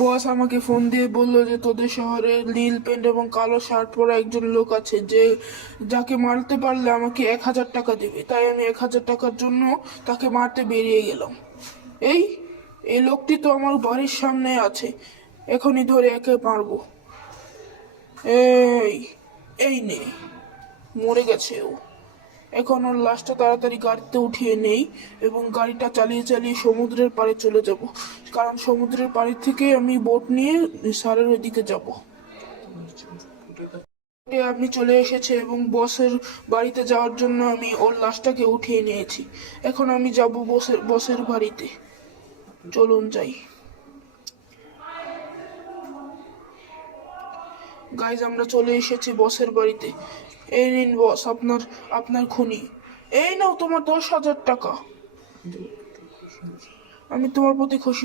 বস আমাকে ফোন দিয়ে বললো যে তোদের শহরে নীল প্যান্ট এবং কালো শার্ট পরা একজন লোক আছে যে যাকে মারতে পারলে আমাকে 1,000 টাকা দেবে। তাই আমি 1,000 টাকার জন্য তাকে মারতে বেরিয়ে গেলাম। এই এই লোকটি তো আমার বাড়ির সামনে আছে, এখনই ধরে একে মারবো। এই এই নে, মরে গেছে ও। এখন ওর লাশটা তাড়াতাড়ি গাড়িতে উঠিয়ে নেই এবং গাড়িটা চালিয়ে চালিয়ে সমুদ্রের পাড়ে চলে যাব, কারণ সমুদ্রের পাড়ে থেকে আমি বোট নিয়ে সারের ওইদিকে যাব। আপনি চলে এসেছে এবং বসের বাড়িতে যাওয়ার জন্য আমি ওর লাশটাকে উঠিয়ে নিয়েছি। এখন আমি যাব বসের বসের বাড়িতে। চলুন যাই। গাইজ, আমরা চলে এসেছি বসের বাড়িতে। এই নিন বস, আপনার আপনার খুনি। এই নাও তোমার 10,000 টাকা। আমি তোমার প্রতি খুশি।